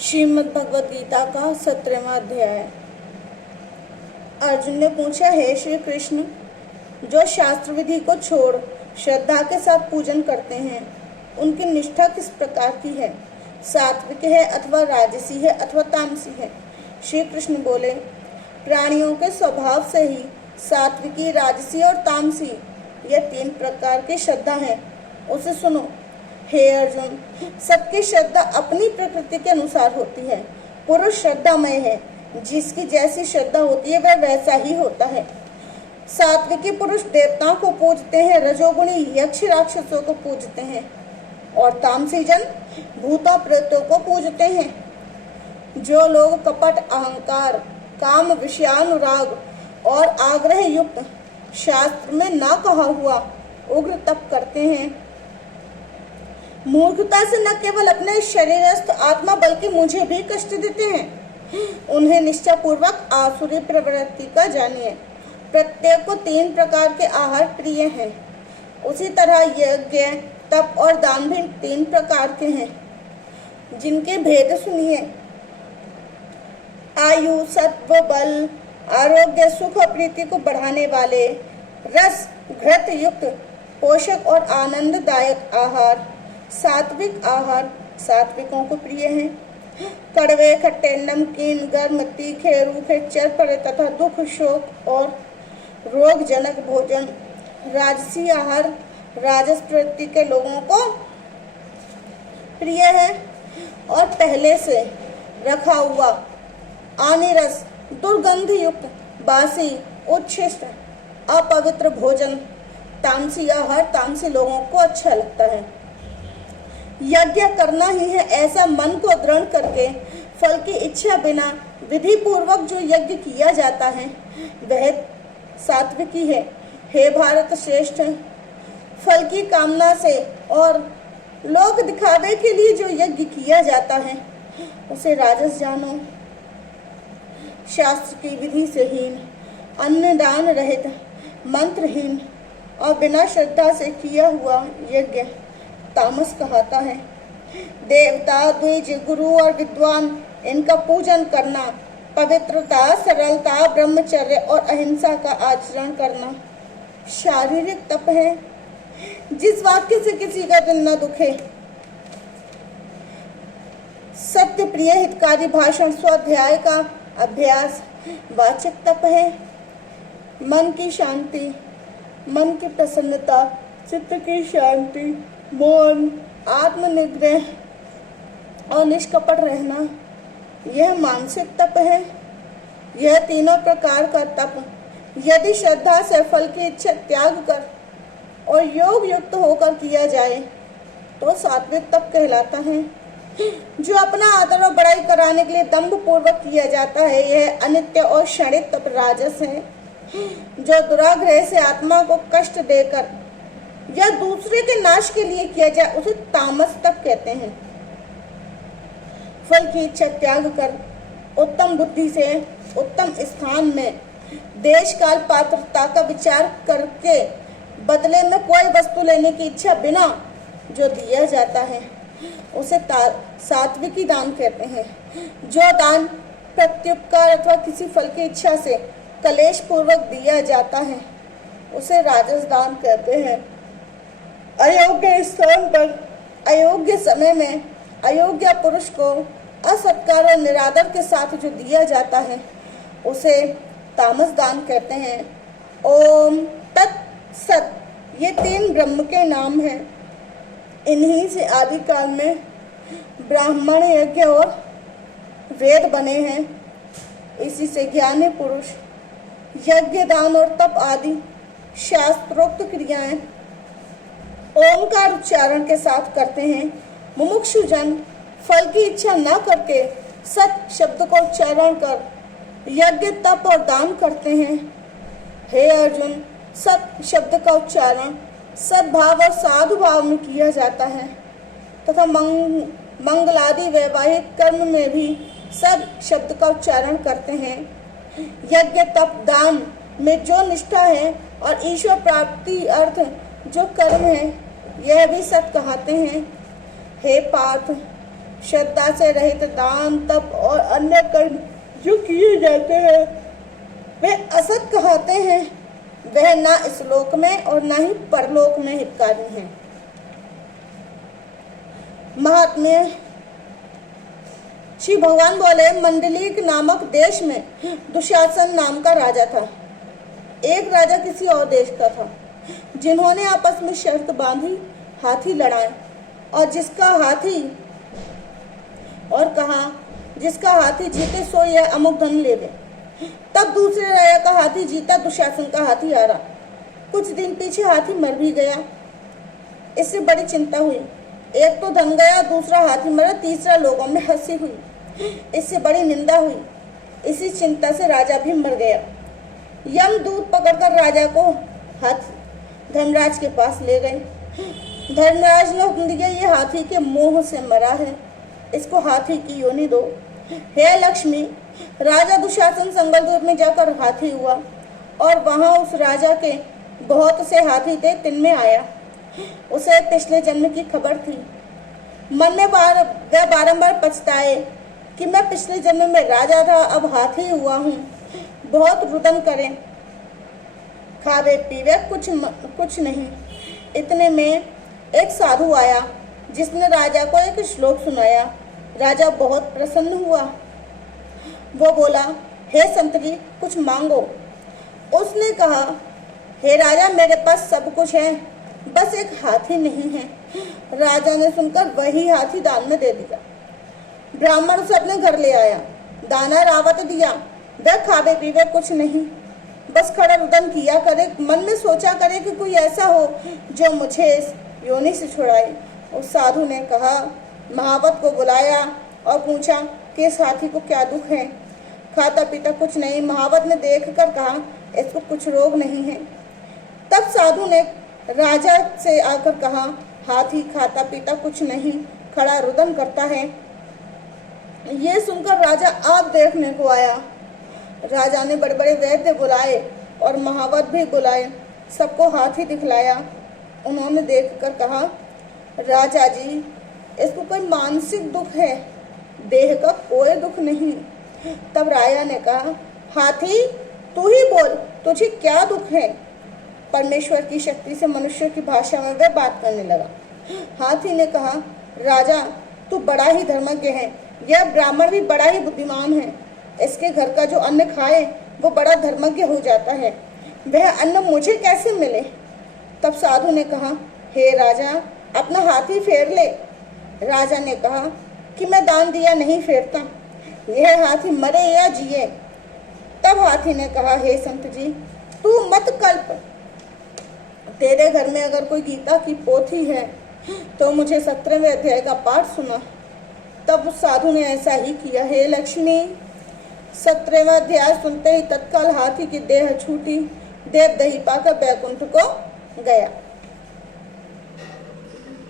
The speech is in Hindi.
श्रीमद् भगवद गीता का 17वां अध्याय। अर्जुन ने पूछा, हे श्री कृष्ण, जो शास्त्र विधि को छोड़ श्रद्धा के साथ पूजन करते हैं, उनकी निष्ठा किस प्रकार की है? सात्विक है अथवा राजसी है अथवा तामसी है? श्री कृष्ण बोले, प्राणियों के स्वभाव से ही सात्विकी, राजसी और तामसी यह 3 प्रकार की श्रद्धा है। उसे सुनो। हे अर्जुन, सबकी श्रद्धा अपनी प्रकृति के अनुसार होती है। पुरुष श्रद्धामय है, जिसकी जैसी श्रद्धा होती है वह वैसा ही होता है। सात्विकी पुरुष देवताओं को पूजते हैं, रजोगुणी यक्ष राक्षसों को पूजते हैं और तामसी जन भूतों प्रेतों को पूजते हैं। जो लोग कपट, अहंकार, काम, विषयानुराग और आग्रह युक्त शास्त्र में ना कहा हुआ उग्र तप करते हैं, मूर्खता से न केवल अपने शरीरस्थ आत्मा बल्कि मुझे भी कष्ट देते हैं, उन्हें निश्चय पूर्वक आसुरी प्रवृत्ति का जानिए। प्रत्येक को 3 प्रकार के आहार प्रिय हैं। उसी तरह यज्ञ, तप और दान भी 3 प्रकार के हैं, जिनके भेद सुनिए। आयु, सत्व, बल, आरोग्य, सुख और प्रीति को बढ़ाने वाले, रस घृत युक्त, पोषक और आनंददायक आहार सात्विक आहार सात्विकों को प्रिय हैं। कड़वे, खट्टे, नमकीन, गर्म, तीखे, रूखे, चरपरे तथा दुख, शोक और रोगजनक भोजन राजसी आहार राजस प्रवृत्ति के लोगों को प्रिय है। और पहले से रखा हुआ अनिरस, दुर्गंध युक्त, बासी, उच्छिष्ट, अपवित्र भोजन तामसी आहार तामसी लोगों को अच्छा लगता है। यज्ञ करना ही है ऐसा मन को दृढ़ करके फल की इच्छा बिना विधि पूर्वक जो यज्ञ किया जाता है वह सात्विकी है। हे भारत श्रेष्ठ, फल की कामना से और लोक दिखावे के लिए जो यज्ञ किया जाता है उसे राजस जानो। शास्त्र की विधि से हीन, अन्न दान रहित, मंत्रहीन और बिना श्रद्धा से किया हुआ यज्ञ तामस कहता है। देवता, द्विज, गुरु और विद्वान इनका पूजन करना, पवित्रता, सरलता, ब्रह्मचर्य और अहिंसा का आचरण करना शारीरिक तप है, जिस वाक्य से किसी का दिल न दुखे। सत्य प्रिय हितकारी भाषण, स्वाध्याय का अभ्यास वाचक तप है। मन की शांति, मन की प्रसन्नता, चित्त की शांति, मौन, आत्मनिग्रह और निष्कपट रहना यह मानसिक तप है। यह तीनों प्रकार का तप यदि श्रद्धा से फल की इच्छा त्याग कर और योग युक्त होकर किया जाए तो सात्विक तप कहलाता है। जो अपना आदर और बड़ाई कराने के लिए दंभ पूर्वक किया जाता है यह अनित्य और क्षणिक तप राजस है। जो दुराग्रह से आत्मा को कष्ट देकर या दूसरे के नाश के लिए किया जाए उसे तामस तप कहते हैं। फल की इच्छा त्याग कर उत्तम बुद्धि से उत्तम स्थान में देश काल पात्रता का विचार करके बदले में कोई वस्तु लेने की इच्छा बिना जो दिया जाता है उसे सात्विकी दान कहते हैं। जो दान प्रत्युपकार अथवा किसी फल की इच्छा से कलेश पूर्वक दिया जाता है उसे राजस दान कहते हैं। अयोग्य स्थान पर अयोग्य समय में अयोग्य पुरुष को असत्कार और निरादर के साथ जो दिया जाता है उसे तामस दान कहते हैं। ओम तत्सत, ये 3 ब्रह्म के नाम हैं। इन्हीं से आदि काल में ब्राह्मण, यज्ञ और वेद बने हैं। इसी से ज्ञानी पुरुष यज्ञ, दान और तप आदि शास्त्रोक्त क्रियाएं ओंकार उच्चारण के साथ करते हैं। मुमुक्षु जन फल की इच्छा न करके सत शब्द को उच्चारण कर यज्ञ, तप और दान करते हैं। हे अर्जुन, सत शब्द का उच्चारण सद्भाव और साधु भाव में किया जाता है तथा मंगलादि वैवाहिक कर्म में भी सद शब्द का उच्चारण करते हैं। यज्ञ, तप, दान में जो निष्ठा है और ईश्वर प्राप्ति अर्थ जो कर्म है यह भी सत कहते हैं। हे पार्थ, श्रद्धा से रहित दान, तप और अन्य कर्म जो किए जाते हैं वे असत कहते हैं। वह ना इस लोक में और ना ही परलोक में हितकारी हैं। महात्म्य श्री भगवान बोले, मंडलिक नामक देश में दुशासन नाम का राजा था। एक राजा किसी और देश का था, जिन्होंने आपस में शर्त बांधी, हाथी लड़ाए और जिसका हाथी जीते सो यह अमुक धन ले ले। तब दूसरे राजा का हाथी जीता, दुशासन का हाथी हारा। कुछ दिन पीछे हाथी मर भी गया। इससे बड़ी चिंता हुई। एक तो धन गया, दूसरा हाथी मरा, तीसरा लोगों में हंसी हुई। इससे बड़ी निंदा हुई। इसी चिंता से राजा भी मर गया। यमदूत पकड़कर राजा को धर्मराज के पास ले गए। धर्मराज ने हुक्म दिया, ये हाथी के मोह से मरा है, इसको हाथी की योनि दो। हे लक्ष्मी, राजा दुशासन संगलदूत में जाकर हाथी हुआ और वहां उस राजा के बहुत से हाथी थे, तिनमें आया। उसे पिछले जन्म की खबर थी। मन में वह बारंबार पछताए कि मैं पिछले जन्म में राजा था, अब हाथी हुआ हूँ। बहुत रुदन करें, खावे पीवे कुछ नहीं। इतने में एक साधु आया, जिसने राजा को एक श्लोक सुनाया। राजा बहुत प्रसन्न हुआ। वो बोला, हे संत जी, कुछ मांगो। उसने कहा, हे राजा, मेरे पास सब कुछ है, बस एक हाथी नहीं है। राजा ने सुनकर वही हाथी दान में दे दिया। ब्राह्मण उसे अपने घर ले आया, दाना रावत दिया। वह खावे पीवे कुछ नहीं, बस खड़ा रुदन किया करे, मन में सोचा करे कि कोई ऐसा हो जो मुझे इस योनि से छुड़ाए। उस साधु ने कहा, महावत को बुलाया और पूछा कि इस हाथी को क्या दुख है। खाता पीता कुछ नहीं। महावत ने देखकर कहा, इसको कुछ रोग नहीं है। तब साधु ने राजा से आकर कहा, हाथी खाता पीता कुछ नहीं, खड़ा रुदन करता है। ये सुनकर राजा आप देखने को आया। राजा ने बड़े बड़े वैद्य बुलाए और महावत भी बुलाए, सबको हाथी दिखलाया। उन्होंने देखकर कहा, राजा जी, इसको कोई मानसिक दुख है, देह का कोई दुख नहीं। तब राजा ने कहा, हाथी तू ही बोल, तुझे क्या दुख है। परमेश्वर की शक्ति से मनुष्य की भाषा में वह बात करने लगा। हाथी ने कहा, राजा तू बड़ा ही धर्मज्ञ है, यह ब्राह्मण भी बड़ा ही बुद्धिमान है। इसके घर का जो अन्न खाए वो बड़ा धर्मज्ञ हो जाता है, वह अन्न मुझे कैसे मिले। तब साधु ने कहा, हे राजा, अपना हाथी फेर ले। राजा ने कहा कि मैं दान दिया नहीं फेरता, यह हाथी मरे या जिए। तब हाथी ने कहा, हे संत जी, तू मत कल्प। तेरे घर में अगर कोई गीता की पोथी है तो मुझे 17वें अध्याय का पाठ सुना। तब उस साधु ने ऐसा ही किया। हे लक्ष्मी, 17वां अध्याय सुनते ही तत्काल हाथी की देह छूटी, देव दही पाकर बैकुंठ को गया।